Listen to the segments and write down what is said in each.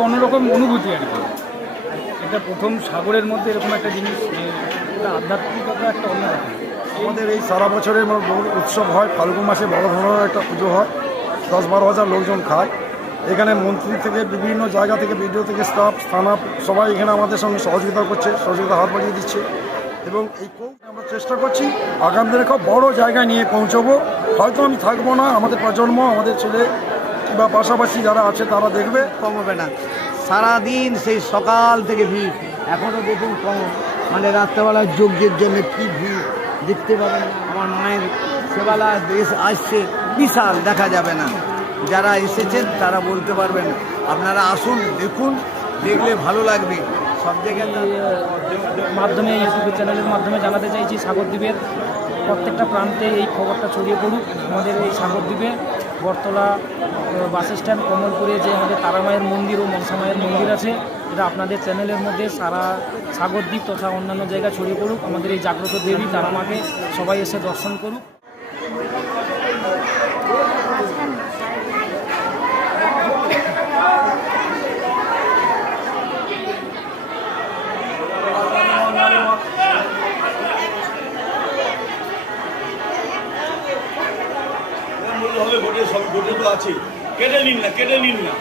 একটা অন্যরকম অনুভূতি আর কি। এটা প্রথম সাগরের মধ্যে এরকম একটা জিনিস এটা আধ্যাত্মিকতা একটা অন্যরকম আমাদের এই সারা বছরের উৎসব হয়, ফাল্গুন মাসে বড় ধরনের একটা পুজো হয়, দশ বারো হাজার লোকজন খায়। এখানে মন্ত্রী থেকে বিভিন্ন জায়গা থেকে, বিডিও থেকে স্টাফ থানা, সবাই এখানে আমাদের সঙ্গে সহযোগিতা করছে, সহযোগিতা হাত বাড়িয়ে দিচ্ছে। এবং এই আমরা চেষ্টা করছি, আগামী খুব বড় জায়গায় নিয়ে পৌঁছবো। হয়তো আমি থাকব না, আমাদের প্রজন্ম, আমাদের ছেলে বা পাশাপাশি যারা আছে তারা দেখবে? কমবে না। সারাদিন সেই সকাল থেকে ভিড়। এখনও দেখুন কম। মানে রাত্রেবেলা যজ্ঞের জন্য কি ভিড়? দেখতে পাবেন আমার মায়ের সেবেলা দেশ আসছে। বিশাল দেখা যাবে না। যারা এসেছেন তারা বলতে পারবেন। আপনারা আসুন দেখুন দেখলে ভালো লাগবে। সব জায়গায় মাধ্যমে ইউটিউব চ্যানেলের মাধ্যমে জানাতে চাইছি সাগরদ্বীপের প্রত্যেকটা প্রান্তে এই খবরটা ছড়িয়ে পড়ুক। আমাদের এই সাগরদ্বীপে বটতলা বাস স্ট্যান্ড, কমলপুরে যে আমাদের তারামায়ের মন্দির ও মনসামায়ের মন্দির আছে, এটা আপনাদের চ্যানেলের মধ্যে সারা সাগরদ্বীপ তথা অন্যান্য জায়গা ছড়িয়ে পড়ুক। আমাদের এই জাগ্রত দেবী তারামাকে সবাই এসে দর্শন করুক। সব ভোটে তো আছে। কেটে নিন না কেটে নিন না।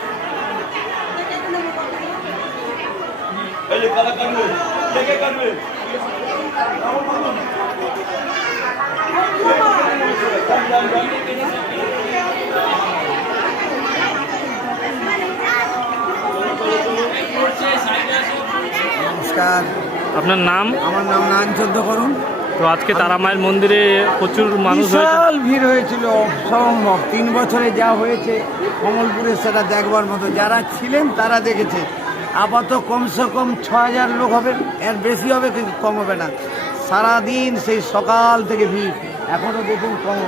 এই যে কারা কাটবে? কে কে কাটবে? নমস্কার। আপনার নাম? আমার নাম নানচন্দ্র করুন তো আজকে তারা মায়ের মন্দিরে প্রচুর মানুষ বিশাল ভিড় হয়েছিল, অসম্ভব। তিন বছরে যা হয়েছে কমলপুরে সেটা দেখবার মতো। যারা ছিলেন, তারা দেখেছে। আপাতত কমসে কম ছ হাজার লোক হবে। এর বেশি হবে কিন্তু কম হবে না। সারাদিন সেই সকাল থেকে ভিড়। এখনও দেখুন কম।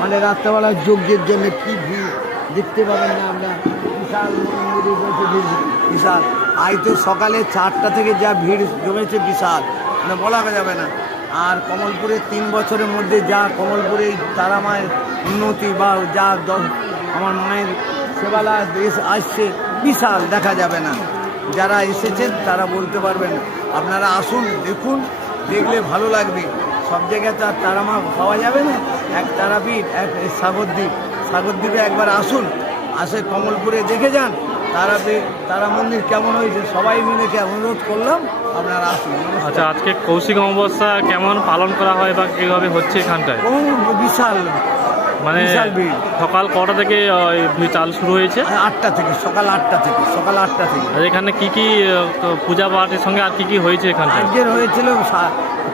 মানে রাত্রেবেলা যজ্ঞের জন্য কি ভিড়। দেখতে পাবেন না আমরা। বিশাল মন্দিরে বিশাল। আজ তো সকালে চারটা থেকে যা ভিড় জমেছে, বিশাল। মানে বলা যাবে না। আর কমলপুরের তিন বছরের মধ্যে যা কমলপুরে তারা মায়ের উন্নতি বা যা আমার মায়ের সেবালা দেশ আসছে, বিশাল দেখা যাবে না। যারা এসেছেন তারা বলতে পারবেন আপনারা আসুন, দেখুন, দেখলে ভালো লাগবে। সব জায়গায় তো আর তারা মা পাওয়া যাবে না। এক তারাপীঠ, এক সাগরদ্বীপ। সাগরদ্বীপে একবার আসুন। আসে কমলপুরে দেখে যান। তারাপীঠ তারা মন্দির কেমন হয়েছে? সবাই মিলে কে অনুরোধ করলাম? আপনারা আসুন। আচ্ছা আজকে কৌশিক অমাবস্যা কেমন পালন করা হয় বা কীভাবে হচ্ছে এখানটায়? বিশাল। মানে সকাল কটা থেকে চাল শুরু হয়েছে? আটটা থেকে সকাল আটটা থেকে সকাল আটটা থেকে। আর এখানে কি কি পূজা পাঠের সঙ্গে আর কি কি হয়েছে এখানে আজকের হয়েছিল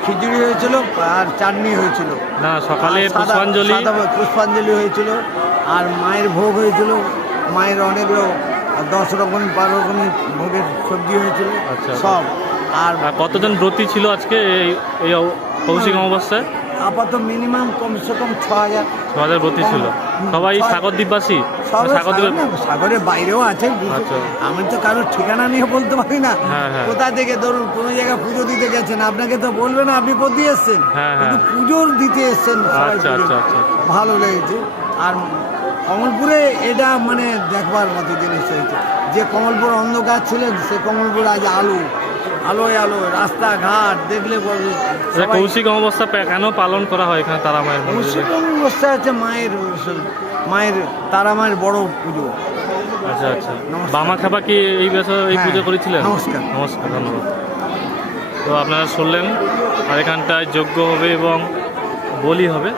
খিচুড়ি হয়েছিল আর চাটনি হয়েছিল। না সকালে পুষ্পাঞ্জলি। পুষ্পাঞ্জলি হয়েছিল। আর মায়ের ভোগ হয়েছিল। মায়ের অনেক দশ রকম বারো রকম ভোগের সবজি হয়েছিল আচ্ছা। সব আর কতজন ব্রতী ছিল আজকে এই এই কৌশিক অমাবস্যায় আপাতত মিনিমাম কমসে কম ছ হাজার ছ হাজার ব্রতী ছিল সবাই সাগর- সাগরের বাইরেও আছে আচ্ছা। আমি তো কারোর ঠিকানা নিয়ে বলতে পারি না হ্যাঁ, হ্যাঁ। কোথা থেকে ধরুন কোনো জায়গায় পুজো দিতে গেছেন আপনাকে তো বলবে না আপনি কোথায় এসছেন হ্যাঁ। পুজোর দিতে এসছেন আচ্ছা, আচ্ছা, আচ্ছা। ভালো লেগেছে আর কমলপুরে এটা মানে দেখবার মতো জিনিস হয়েছে। যে কমলপুর অন্ধকার ছিল সে কমলপুর আজ আলো আলোয় আলো রাস্তাঘাট দেখলে বলবে কৌশিক অমাবস্যা কেন পালন করা হয় এখানে তারামায়ের মন্দিরে? মুসলিম অবস্থা হচ্ছে মায়ের মায়ের তারা মায়ের বড় পুজো। আচ্ছা আচ্ছা। বামা খাবা কি এই বছর এই হ্যাঁ, পুজো করেছিলেন? নমস্কার। নমস্কার ধন্যবাদ। তো আপনারা শুনলেন আর এখানটায় যজ্ঞ হবে এবং বলি হবে।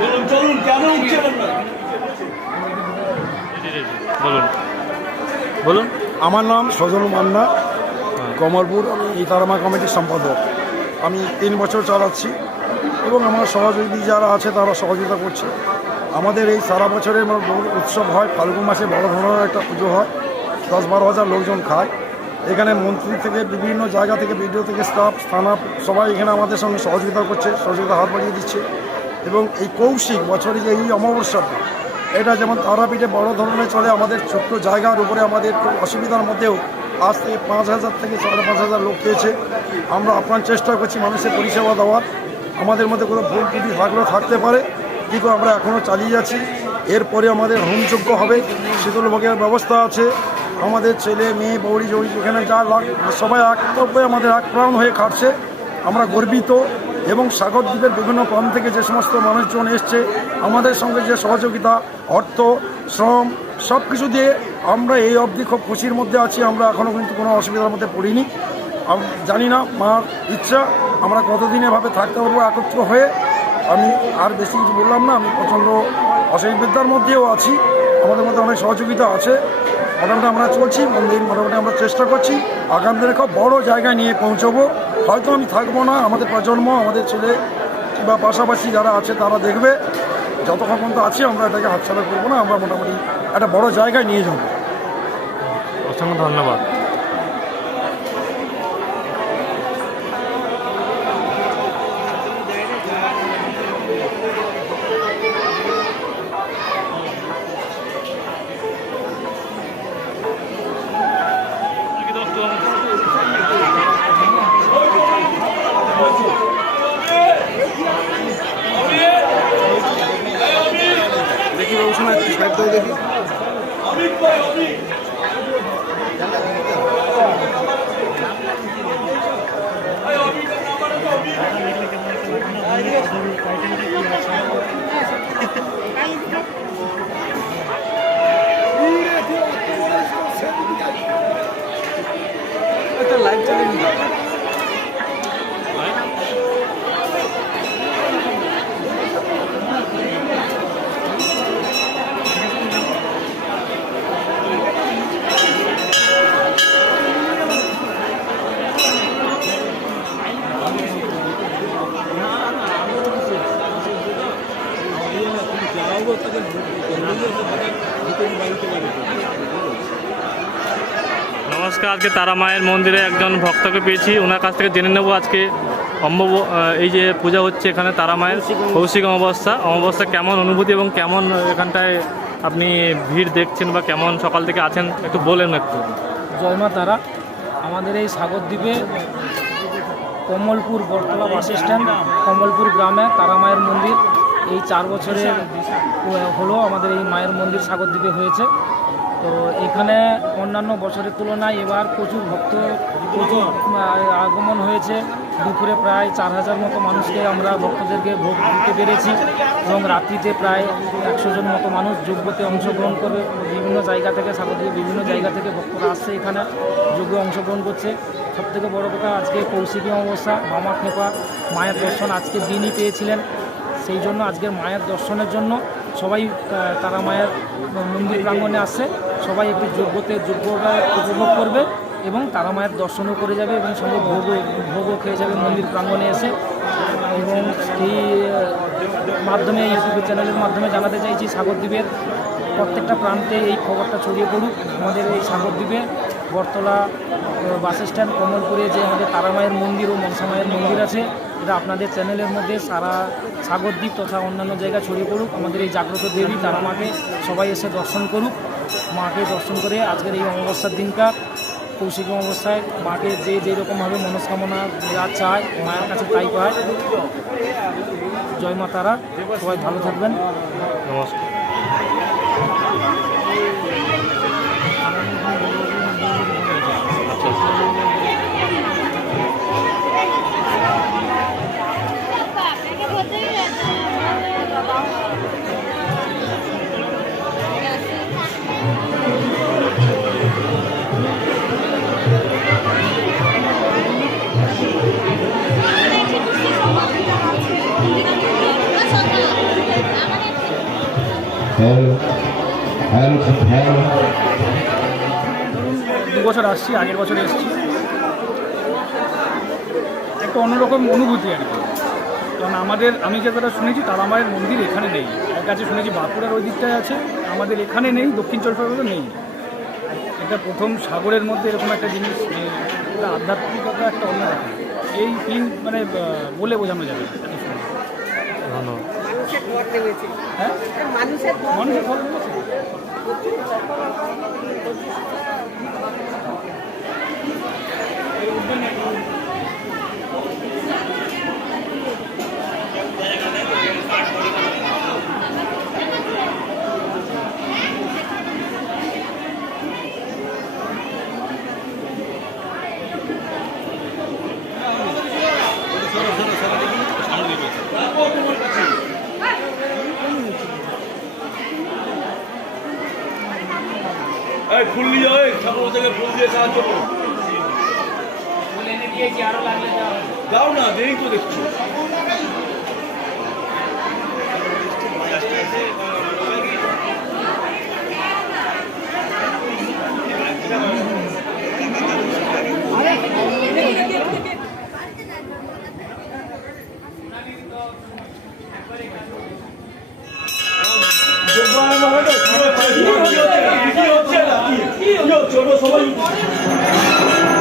চলুন চলুন কেন উঠছে না জি, জি, জি, বলুন। বলুন। আমার নাম সজল মান্না কমলপুর আমি এই তারামা কমিটির সম্পাদক। আমি তিন বছর চালাচ্ছি এবং আমার সহযোগী যারা আছে তারা সহযোগিতা করছে। আমাদের এই সারা বছরের বহু উৎসব হয় ফাল্গুন মাসে বড় ধরনের একটা পুজো হয়। দশ বারো হাজার লোকজন খায়। এখানে মন্ত্রী থেকে বিভিন্ন জায়গা থেকে, বিডিও থেকে, স্টাফ, থানা, সবাই এখানে আমাদের সঙ্গে সহযোগিতা করছে সহযোগিতা হাত বাড়িয়ে দিচ্ছে। এবং এই কৌশিক বছরে যে এই অমাবস্যাটা এটা যেমন তারাপীঠে বড় ধরনের চলে, আমাদের ছোট্ট জায়গার উপরে আমাদের খুব অসুবিধার মধ্যেও আজ থেকে পাঁচ হাজার থেকে সাড়ে পাঁচ হাজার লোক পেয়েছে আমরা আপ্রাণ চেষ্টা করছি মানুষের পরিষেবা দেওয়ার। আমাদের মধ্যে কোনো ভুল ত্রুটি থাকলেও থাকতে পারে, কিন্তু আমরা এখনও চালিয়ে যাচ্ছি। এরপরে আমাদের হোমযোগ্য হবে শীতলভোগের ব্যবস্থা আছে। আমাদের ছেলে, মেয়ে বৌড়ি জৌড়ি যেখানে যা সবাই একতব্যে আমাদের এক প্রাণ হয়ে খাটছে আমরা গর্বিত এবং সাগর দ্বীপের বিভিন্ন প্রান্ত থেকে যে সমস্ত মানুষজন এসছে, আমাদের সঙ্গে যে সহযোগিতা, অর্থ, শ্রম সব কিছু দিয়ে আমরা এই অবধি খুব খুশির মধ্যে আছি। আমরা এখনও কিন্তু কোনো অসুবিধার মধ্যে পড়িনি। জানি না মার ইচ্ছা, আমরা কতদিন এভাবে থাকতে পারব একত্র হয়ে? আমি আর বেশি কিছু বললাম না, আমি প্রচণ্ড অসুবিধার মধ্যেও আছি। আমাদের মধ্যে অনেক সহযোগিতা আছে। মোটামুটি আমরা চলছি, মন্দির মোটামুটি আমরা চেষ্টা করছি। আগামী দিনে খুব বড় জায়গায় নিয়ে পৌঁছবো। হয়তো আমি থাকব না, আমাদের প্রজন্ম, আমাদের ছেলে বা পাশাপাশি যারা আছে তারা দেখবে। যতক্ষণ পর্যন্ত আছি, আমরা এটাকে হাতছাড়া করব না, আমরা মোটামুটি একটা বড় জায়গায় নিয়ে যাব। অসংখ্য ধন্যবাদ। অমিত নমস্কার আজকে তারা মায়ের মন্দিরে একজন ভক্তকে পেয়েছি। ওনার কাছ থেকে জেনে নেব আজকে অম্বব আহ, এই যে পূজা হচ্ছে এখানে তারা মায়ের কৌশিক অমাবস্যা। অমাবস্যা কেমন অনুভূতি এবং কেমন এখানটায় আপনি ভিড় দেখছেন বা কেমন সকাল থেকে আছেন? একটু বলেন একটু। জয় মা তারা। আমাদের এই সাগর দ্বীপে কমলপুর বটতলা বাস স্ট্যান্ড কমলপুর গ্রামে তারা মায়ের মন্দির। এই চার বছরের হলো আমাদের এই মায়ের মন্দির সাগর দ্বীপে হয়েছে। তো এখানে অন্যান্য বছরের তুলনায় এবার প্রচুর ভক্ত, প্রচুর আগমন হয়েছে। দুপুরে প্রায় চার হাজার মতো মানুষকে আমরা ভক্তদেরকে ভোগ দিতে পেরেছি এবং রাত্রিতে প্রায় একশো জন মতো মানুষ যোগ্যতে অংশগ্রহণ করে বিভিন্ন জায়গা থেকে, সাগরদ্বীপের বিভিন্ন জায়গা থেকে ভক্তরা আসছে এখানে যোগ্য অংশগ্রহণ করছে। সব থেকে বড় কথা, আজকে কৌশিকী অবস্থা মামা খেপা মায়ের দর্শন আজকে দিনই পেয়েছিলেন। সেই জন্য আজকের মায়ের দর্শনের জন্য সবাই তারা মায়ের মন্দির প্রাঙ্গণে আসছে। সবাই একটু যোগ্যতে যোগ্যতা উপভোগ করবে এবং তারা মায়ের দর্শনও করে যাবে এবং সঙ্গে ভোগও ভোগও খেয়ে যাবে মন্দির প্রাঙ্গণে এসে। এবং এই মাধ্যমে ইউটিউব চ্যানেলের মাধ্যমে জানাতে চাইছি সাগরদ্বীপের প্রত্যেকটা প্রান্তে এই খবরটা ছড়িয়ে পড়ুক। আমাদের এই সাগরদ্বীপে বটতলা আহ, বাস স্ট্যান্ড কমলপুরে যে আমাদের তারামায়ের মন্দির ও মনসা মায়ের মন্দির আছে এটা আপনাদের চ্যানেলের মধ্যে সারা সাগরদ্বীপ তথা অন্যান্য জায়গায় ছড়িয়ে পড়ুক। আমাদের এই জাগ্রত দেবী, তারা মাকে সবাই এসে দর্শন করুক। মাকে দর্শন করে আজকের এই অমাবস্যার দিনকার কৌশিক অমাবস্যায় মাকে যে যেরকমভাবে মনস্কামনা যা চায়, মায়ের কাছে তাই পায়। জয় মা তারা। সবাই ভালো থাকবেন। নমস্কার। বছর আসছি আগের বছর এসেছি। একটা অন্যরকম অনুভূতি আর কি। কারণ আমাদের আমি যেটা শুনেছি তারা মায়ের মন্দির এখানে নেই। এক কাছে শুনেছি বাঁকুড়ার ওই দিকটায় আছে আমাদের এখানে নেই দক্ষিণ চব্বিশ নেই। এটা প্রথম সাগরের মধ্যে এরকম একটা জিনিস যে এটা আধ্যাত্মিকতা একটা অন্যরকম এই ফিল মানে বলে বোঝানো যাবে না, এত সুন্দর। ধন্যবাদ হ্যাঁ? মানুষের ফুল নিয়ে এই ঠাকুর থেকে ফুল দিয়ে সাহায্য করো। যাও না, দেরি তো দেখছ। না কি ওটা সবাই ইন্দ্রনীলৈর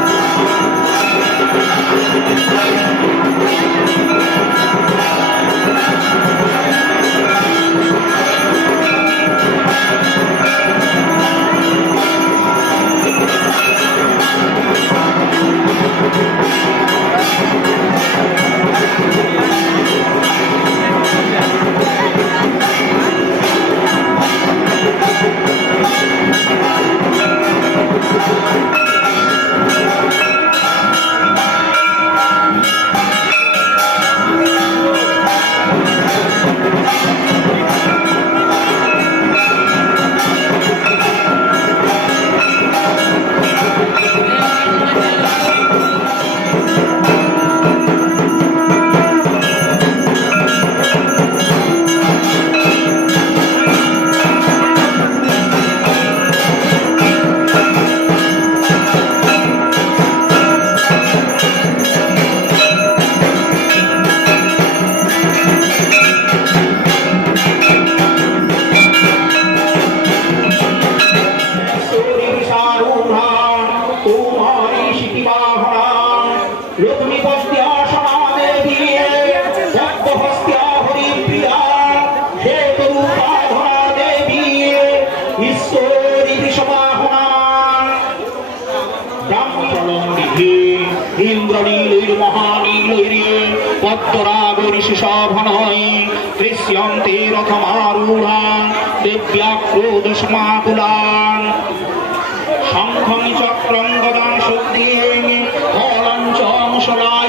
সুশোভনয় দৃশ্যন্তে রথমারূঢ়া দিব্যাক্রোধ সমাকুলান শঙ্খং চক্রং গদান শুদ্ধিং হলঞ্চ মুসলাయుধং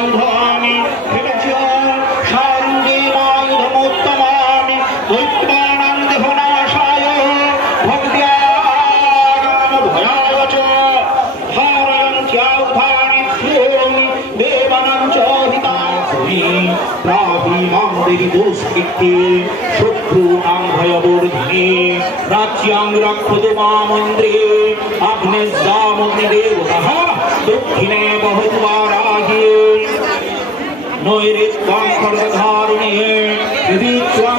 প্রাভিমান্দেরি দুষ্কৃত্যে শত্রু আং ভয়বর্ধিনে প্রাচ্যাং রক্ষত মা মন্দ্রে আগ্নেজ্জা মন্দিরেবতः দক্ষিণে বহুদ্বারাহে নৈরে ত্বং খড়ধারণে হৃদি ত্বং